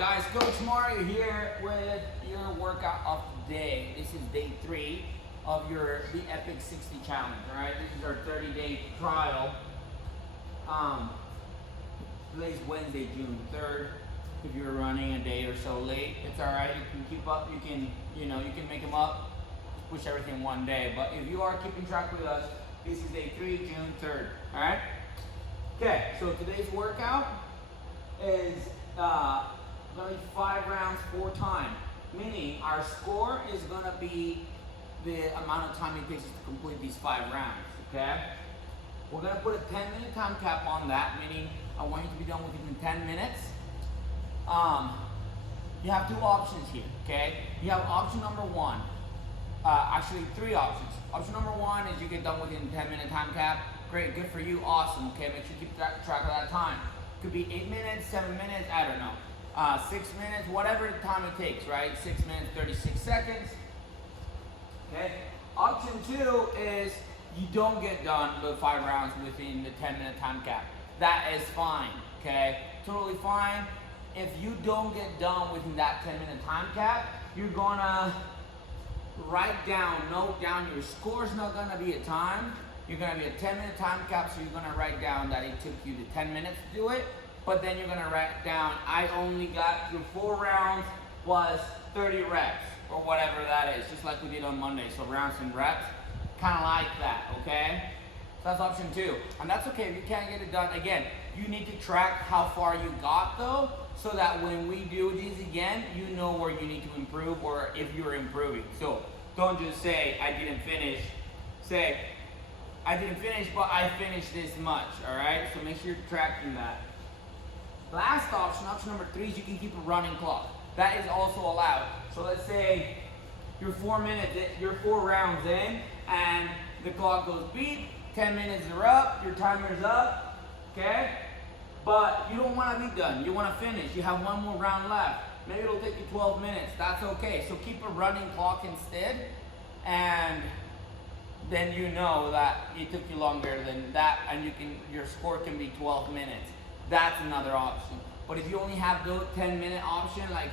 guys? Coach Mario here with your workout of the day. This is day 3 of the Epic 60 challenge. All right, this is our 30-day trial. Today's Wednesday, June 3rd. If you're running a day or so late, it's all right. You can keep up. You can make them up. Push everything one day. But if you are keeping track with us, this is day 3, June 3rd. All right. Okay. So today's workout is going to be 5 rounds, 4 times. Meaning our score is going to be the amount of time it takes us to complete these 5 rounds. Okay. We're going to put a 10-minute time cap on that. Meaning I want you to be done within 10 minutes. You have 2 options here, okay? You have option number 1, actually 3 options. Option number 1 is you get done within 10-minute time cap. Great, good for you, awesome, okay? Make sure you keep track of that time. Could be 8 minutes, 7 minutes, I don't know. 6 minutes, whatever time it takes, right? 6 minutes, 36 seconds, okay? Option 2 is you don't get done with 5 rounds within the 10-minute time cap. That is fine, okay? Totally fine. If you don't get done within that 10-minute time cap, you're gonna note down your score's not gonna be a time. You're gonna be a 10-minute time cap, so you're gonna write down that it took you the 10 minutes to do it, but then you're gonna write down, I only got through 4 rounds plus 30 reps, or whatever that is, just like we did on Monday, so rounds and reps, kinda like that, okay? So that's option 2, and that's okay if you can't get it done. Again, you need to track how far you got though, so that when we do these again, you know where you need to improve or if you're improving. So don't just say, I didn't finish. Say, I didn't finish, but I finished this much, all right? So make sure you're tracking that. Last option, option number 3, is you can keep a running clock. That is also allowed. So let's say you're 4 rounds in, and the clock goes beep, 10 minutes are up, your timer's up, okay? But you don't want to be done. You want to finish. You have 1 more round left. Maybe it'll take you 12 minutes. That's okay. So keep a running clock instead, and then you know that it took you longer than that, and your score can be 12 minutes. That's another option. But if you only have the 10-minute option, like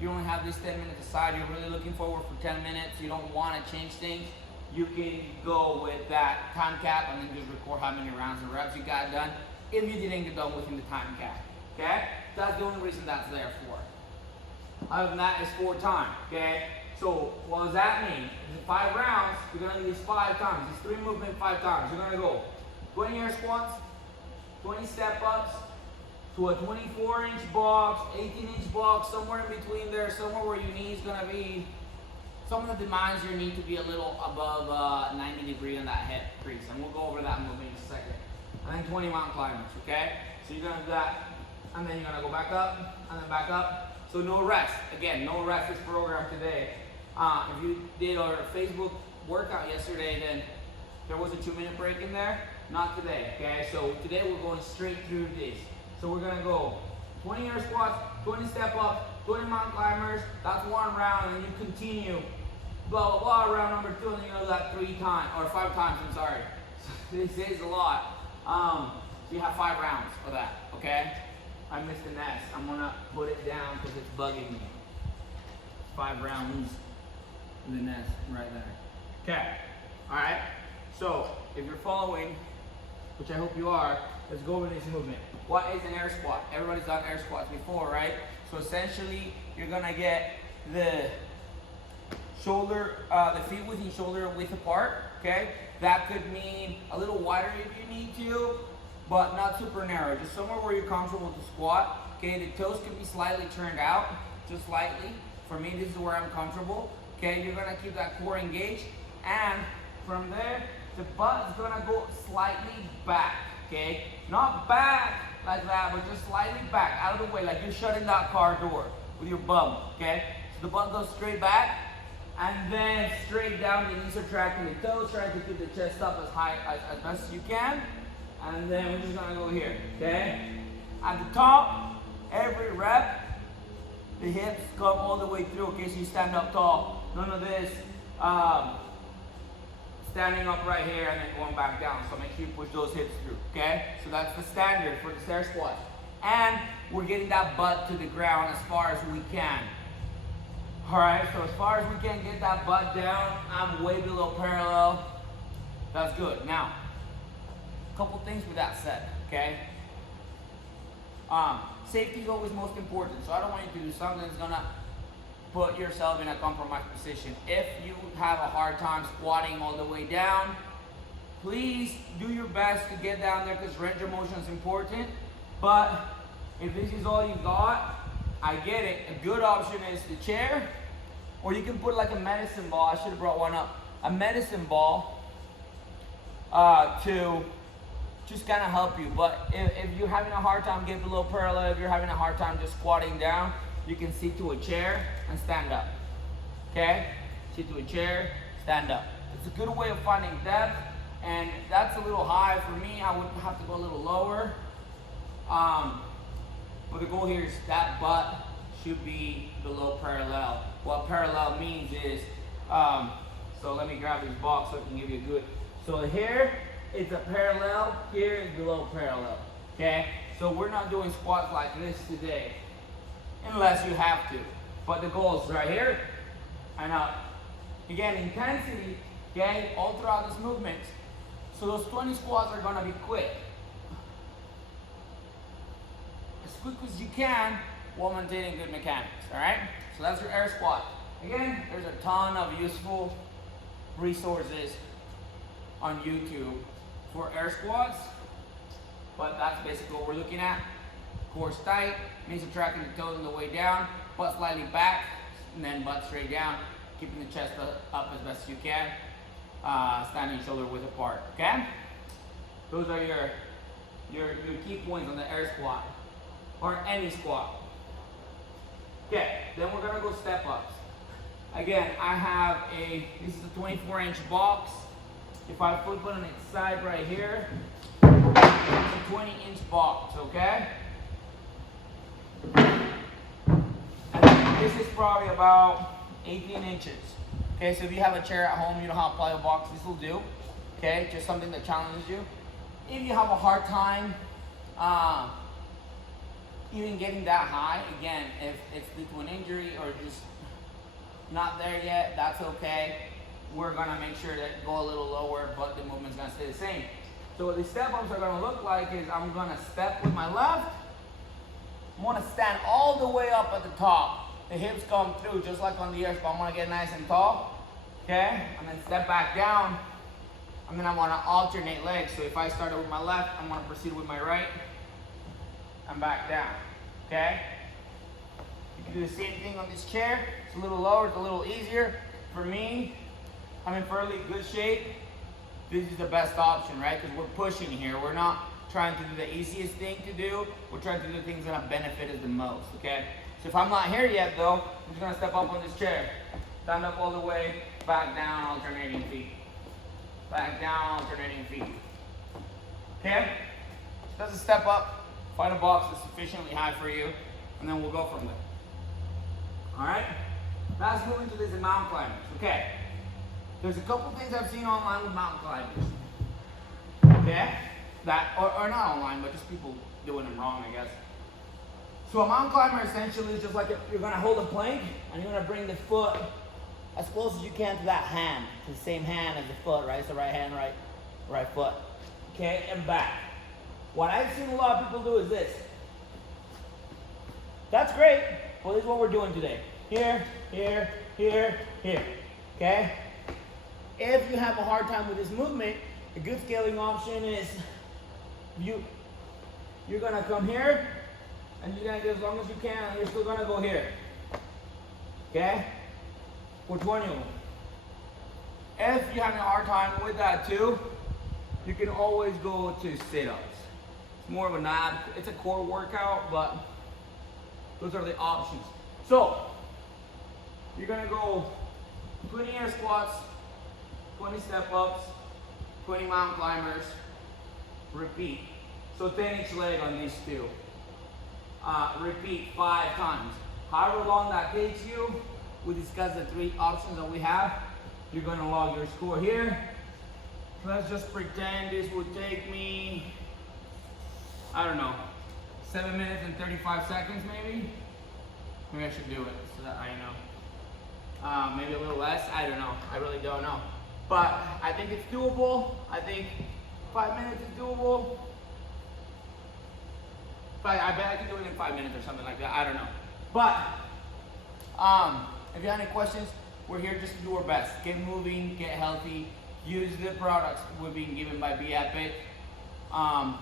you only have this 10 minutes aside, you're really looking forward for 10 minutes, you don't want to change things, you can go with that time cap and then just record how many rounds and reps you got done if you didn't get done within the time cap, okay? That's the only reason that's there for. Other than that, it's 4 times, okay? So what does that mean? It's 5 rounds, you're gonna do this 5 times. It's 3 movements 5 times. You're gonna go 20 air squats, 20 step ups, to a 24-inch box, 18-inch box, somewhere in between there, somewhere where your knee is gonna be. Some of the demands your knee to be a little above 90 degrees on that hip crease, and we'll go over that movement in a second. And then 20 mountain climbers, okay? So you're gonna do that, and then you're gonna go back up, and then back up. So no rest. Again, no rest this program today. If you did our Facebook workout yesterday, then there was a 2-minute break in there. Not today, okay? So today we're going straight through this. So we're gonna go 20 air squats, 20 step ups, 20 mountain climbers. That's 1 round, and then you continue. Blah, blah, blah, round number 2, and then you do that 3 times, or 5 times, I'm sorry. So this is a lot. So you have 5 rounds of that, okay? I missed an S. I'm gonna put it down because it's bugging me. 5 rounds with an S right there. Okay, all right? So if you're following, which I hope you are, let's go over this movement. What is an air squat? Everybody's done air squats before, right? So essentially, you're gonna get the shoulder, the feet within shoulder width apart, okay? That could mean a little wider if you need to, but not super narrow, just somewhere where you're comfortable to squat, okay? The toes can be slightly turned out, just slightly. For me, this is where I'm comfortable, okay? You're gonna keep that core engaged, and from there, the butt is gonna go slightly back, okay? Not back like that, but just slightly back, out of the way, like you're shutting that car door with your bum, okay? So the butt goes straight back, and then straight down, the knees are tracking the toes, trying to keep the chest up as high as best as you can. And then we're just gonna go here, okay? At the top, every rep, the hips come all the way through, okay? So you stand up tall. None of this standing up right here and then going back down. So make sure you push those hips through, okay? So that's the standard for the air squat. and we're getting that butt to the ground as far as we can. All right, so as far as we can get that butt down, I'm way below parallel. That's good. Now, a couple things with that said, okay? Safety is always most important, so I don't want you to do something that's gonna put yourself in a compromised position. If you have a hard time squatting all the way down, please do your best to get down there because range of motion is important. But if this is all you got, I get it. A good option is the chair, or you can put like a medicine ball. I should have brought one up. A medicine ball to just kind of help you. But if you're having a hard time getting below parallel, if you're having a hard time just squatting down, you can sit to a chair and stand up. Okay? Sit to a chair, stand up. It's a good way of finding depth, and that's a little high for me. I would have to go a little lower. But the goal here is that butt should be below parallel. What parallel means is, so let me grab this box so I can give you a good, so here it's a parallel, here is below parallel, okay? So we're not doing squats like this today, unless you have to. But the goal is right here and up. Again, intensity, okay, all throughout this movement. So those 20 squats are gonna be quick. As quick as you can while maintaining good mechanics, all right? So that's your air squat. Again, there's a ton of useful resources on YouTube for air squats, but that's basically what we're looking at. Core tight, means you're tracking the toes on the way down, butt slightly back, and then butt straight down, keeping the chest up as best as you can, standing shoulder width apart, okay? Those are your key points on the air squat, or any squat. Okay, then we're gonna go step ups. Again, I have this is a 24-inch box. If I flip it on its side right here, it's a 20-inch box, okay? And this is probably about 18 inches. Okay, so if you have a chair at home, you know how to apply a box, this will do. Okay, just something that challenges you. If you have a hard time even getting that high, again, if it's due to an injury or just not there yet, that's okay. We're gonna make sure that go a little lower, but the movement's gonna stay the same. So what these step ups are gonna look like is I'm gonna step with my left. I'm gonna stand all the way up at the top. The hips come through just like on the air squat. I'm gonna get nice and tall, okay? And then step back down. And then I wanna alternate legs. So if I started with my left, I'm gonna proceed with my right and back down, okay? You can do the same thing on this chair. It's a little lower, it's a little easier. For me, I'm in fairly good shape. This is the best option, right? Because we're pushing here. We're not trying to do the easiest thing to do. We're trying to do things that benefit us the most, okay? So if I'm not here yet though, I'm just gonna step up on this chair. Stand up all the way, back down, alternating feet. Back down, alternating feet. Okay? So that's a step up. Find a box that's sufficiently high for you, and then we'll go from there. All right? Now let's move into this mountain climbers. Okay. There's a couple things I've seen online with mountain climbers. Okay? Or not online, but just people doing them wrong, I guess. So a mountain climber essentially is just like you're gonna hold a plank and you're gonna bring the foot as close as you can to that hand, to the same hand as the foot, right? So right hand, right foot. Okay, and back. What I've seen a lot of people do is this. That's great, but this is what we're doing today. Here, here, here, here. Okay? If you have a hard time with this movement, a good scaling option is you're gonna come here and you're gonna go as long as you can, and you're still gonna go here. Okay? For 20 of them. If you're having a hard time with that too, you can always go to sit-ups. It's more of a it's a core workout, but those are the options. So, you're gonna go 20 air squats, 20 step-ups, 20 mountain climbers, repeat. So 10 each leg on these two. Repeat 5 times. However long that takes you, we discussed the 3 options that we have. You're gonna log your score here. Let's just pretend this would take me, I don't know, 7 minutes and 35 seconds maybe. Maybe I should do it so that I know. Maybe a little less, I don't know. I really don't know. But I think it's doable. I think 5 minutes is doable. But I bet I can do it in 5 minutes or something like that. I don't know. But if you have any questions, we're here just to do our best. Get moving, get healthy, use the products we're being given by Be Epic. And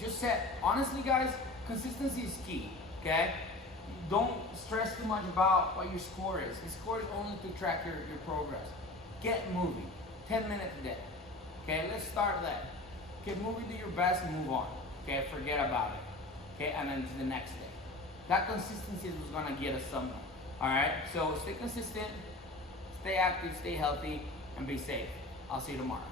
just set, honestly guys, consistency is key, okay? Don't stress too much about what your score is. The score is only to track your progress. Get moving, 10 minutes a day. Okay, let's start that. Get moving, do your best, and move on. Okay, forget about it. Okay, and then to the next day. That consistency is what's gonna get us somewhere. Alright, so stay consistent, stay active, stay healthy, and be safe. I'll see you tomorrow.